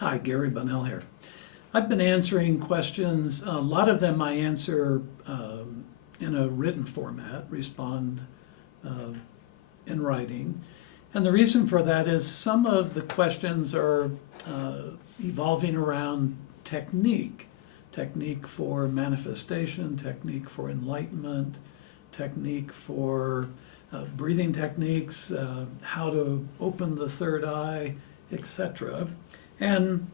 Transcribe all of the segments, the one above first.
Hi, Gary Bonnell here. I've been answering questions. A lot of them I answer in a written format, respond uh, in writing. And the reason for that is some of the questions are evolving around technique. Technique for manifestation, technique for enlightenment, technique for breathing techniques, how to open the third eye, etc. And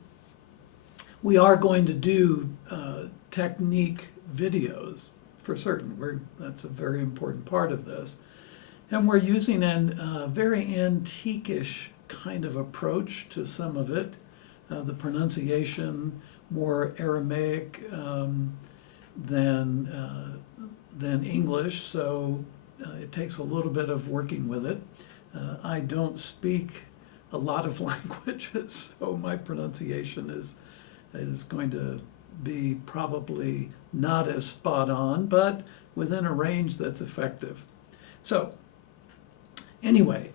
we are going to do technique videos for certain. That's a very important part of this. And we're using a very antique-ish kind of approach to some of it. The pronunciation more Aramaic than English, so it takes a little bit of working with it. I don't speak a lot of languages, so my pronunciation is going to be probably not as spot on, but within a range that's effective. So anyway,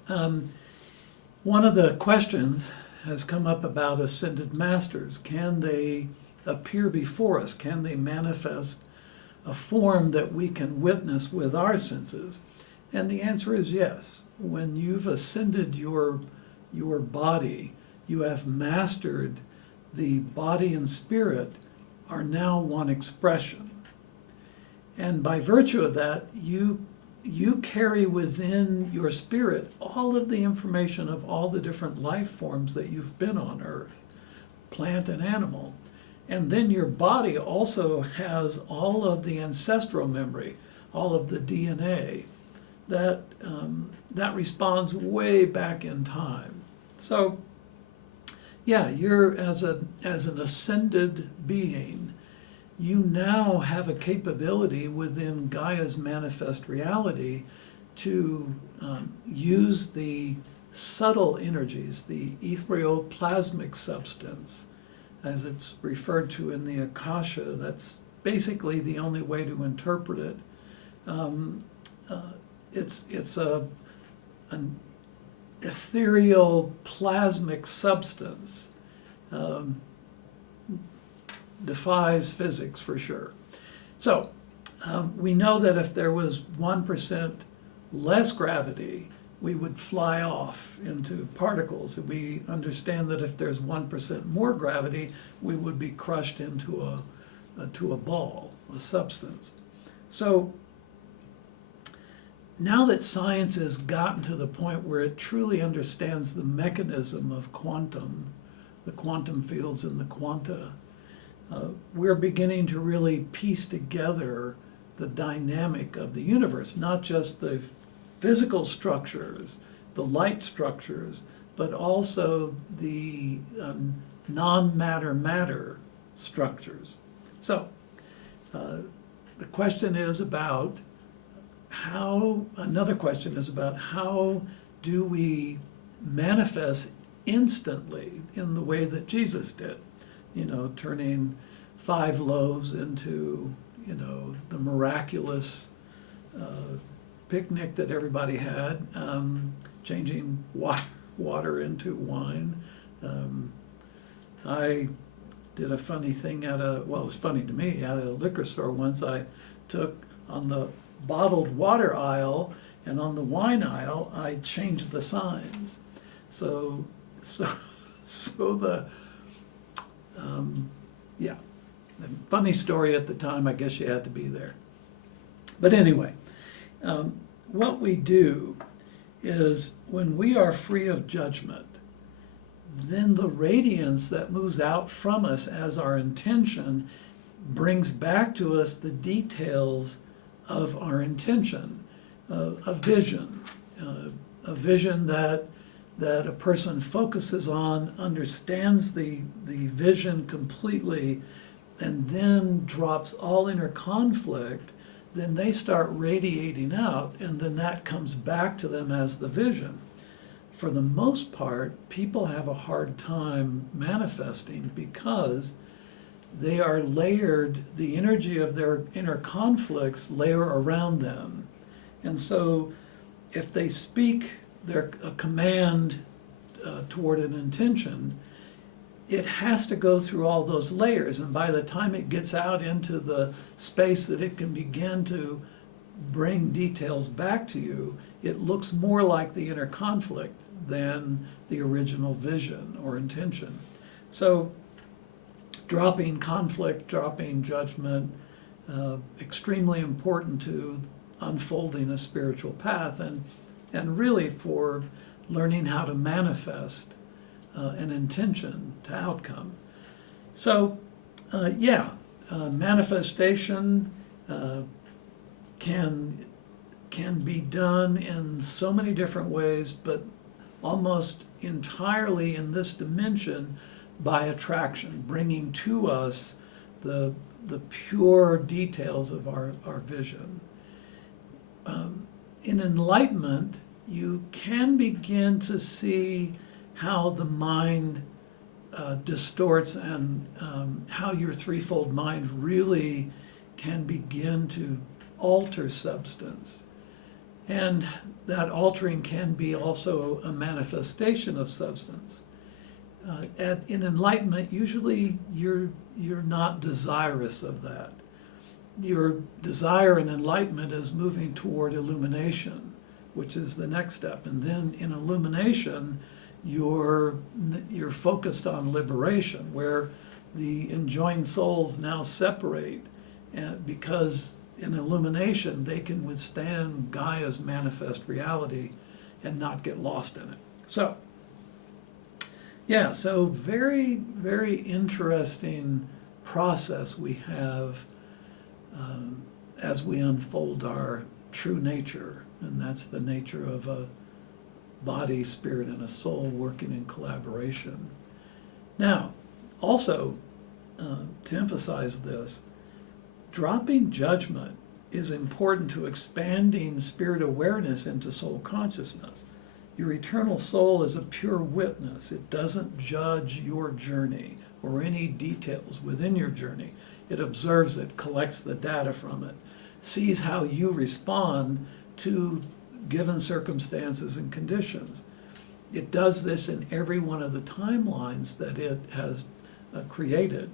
one of the questions has come up about ascended masters. Can they appear before us? Can they manifest a form that we can witness with our senses? And the answer is yes. When you've ascended your body, you have mastered the body and spirit are now one expression. And by virtue of that, you carry within your spirit all of the information of all the different life forms that you've been on Earth, plant and animal. And then your body also has all of the ancestral memory, all of the DNA that responds way back in time. So, yeah, you're as an ascended being, you now have a capability within Gaia's manifest reality to use the subtle energies, the ethereoplasmic substance, as it's referred to in the Akasha. That's basically the only way to interpret it. It's an ethereal plasmic substance. Defies physics for sure. So we know that if there was 1% less gravity, we would fly off into particles. We understand that if there's 1% more gravity, we would be crushed into a ball, a substance. So now that science has gotten to the point where it truly understands the mechanism of the quantum fields and the quanta, we're beginning to really piece together the dynamic of the universe, not just the physical structures, the light structures, but also the non-matter structures. So the question is about another question is about how do we manifest instantly in the way that Jesus did, turning 5 loaves into, the miraculous picnic that everybody had, changing water into wine. I did a funny thing it was funny to me, at a liquor store once. I took on the bottled water aisle and on the wine aisle, I changed the signs. So the, yeah, funny story at the time. I guess you had to be there. But anyway, what we do is when we are free of judgment, then the radiance that moves out from us as our intention brings back to us the details of our intention, a vision that a person focuses on, understands the vision completely, and then drops all inner conflict. Then they start radiating out, and then that comes back to them as the vision. For the most part, people have a hard time manifesting because they are layered, the energy of their inner conflicts layer around them. And so if they speak a command toward an intention, it has to go through all those layers, and by the time it gets out into the space that it can begin to bring details back to you, it looks more like the inner conflict than the original vision or intention. So dropping conflict, dropping judgment, extremely important to unfolding a spiritual path, and really for learning how to manifest an intention to outcome. So, manifestation can be done in so many different ways, but almost entirely in this dimension by attraction, bringing to us the pure details of our vision. In enlightenment, you can begin to see how the mind distorts, and how your threefold mind really can begin to alter substance. And that altering can be also a manifestation of substance. In enlightenment, usually you're not desirous of that. Your desire in enlightenment is moving toward illumination, which is the next step. And then in illumination, you're focused on liberation, where the enjoined souls now separate, because in illumination they can withstand Gaia's manifest reality and not get lost in it. So, so very, very interesting process we have as we unfold our true nature, and that's the nature of a body, spirit, and a soul working in collaboration. Now, also, to emphasize this, dropping judgment is important to expanding spirit awareness into soul consciousness. Your eternal soul is a pure witness. It doesn't judge your journey or any details within your journey. It observes it, collects the data from it, sees how you respond to given circumstances and conditions. It does this in every one of the timelines that it has created.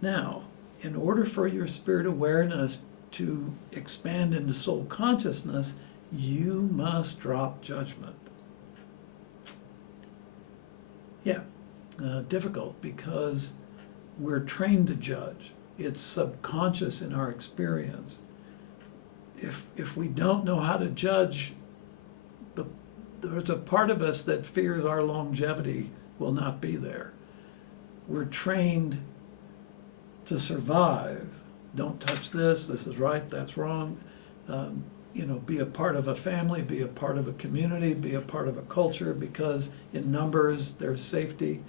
Now, in order for your spirit awareness to expand into soul consciousness, you must drop judgment. Difficult, because we're trained to judge. It's subconscious in our experience. If we don't know how to judge, there's a part of us that fears our longevity will not be there. We're trained to survive. Don't touch this, this is right, that's wrong. Be a part of a family, be a part of a community, be a part of a culture, because in numbers there's safety.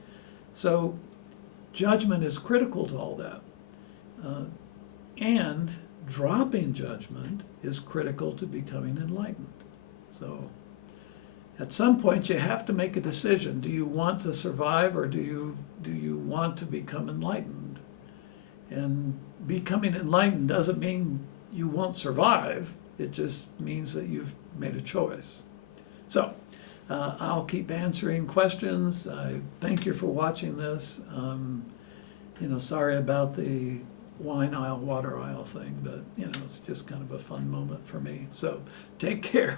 So judgment is critical to all that. And dropping judgment is critical to becoming enlightened. So at some point you have to make a decision. Do you want to survive, or do you want to become enlightened? And becoming enlightened doesn't mean you won't survive. It just means that you've made a choice. So I'll keep answering questions. I thank you for watching this. Sorry about the wine aisle, water aisle thing, but it's just kind of a fun moment for me. So take care.